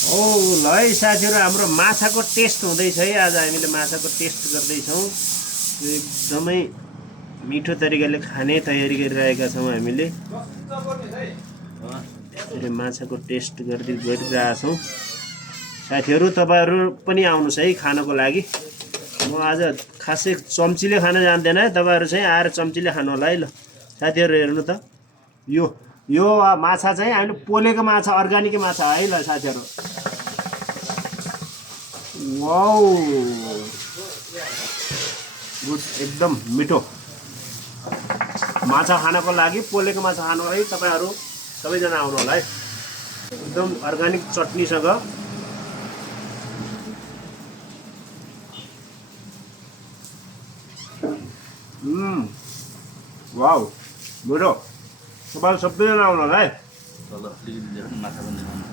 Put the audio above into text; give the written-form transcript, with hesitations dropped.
ओ ल है साथीहरु, हाम्रो माछाको टेस्ट हुँदैछ है। आज हामीले माछाको टेस्ट गर्दैछौँ। यो एकदमै मिठो तरिकाले खाने तयारी गरिरहेका छौँ हामीले। यसरी माछाको टेस्ट गरिरहेका छौँ। साथीहरु, तपाईहरु पनि आउनुस् है खानको लागि। म आज खासै चम्चीले खान जान्दैन है, तपाईहरु चाहिँ आएर चम्चीले खानु होला है। ल साथीहरु, हेर्नु त, यो माछा चाहिँ हामीले पोलेको माछा, अर्गानिक माछा है। ल साथीहरु, वाउ, गुड, एकदम मिठो माछा खानको लागि, पोलेको माछा खानको लागि तपाईहरु सबैजना आउनु होला है। एकदम अर्गानिक चटनीसँग। वाउ, मिठो। तपाईहरु सबैजना आउनु होला है। ल माछा पनि देखाउनु।